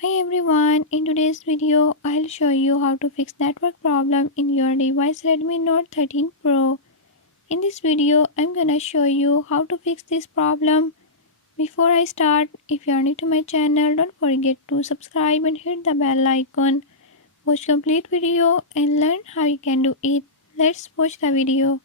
Hi everyone, in today's video I'll show you how to fix network problem in your device Redmi Note 13 Pro. In this video I'm gonna show you how to fix this problem. Before I start, if you are new to my channel, don't forget to subscribe and hit the bell icon. Watch complete video and learn how you can do it. Let's watch the video.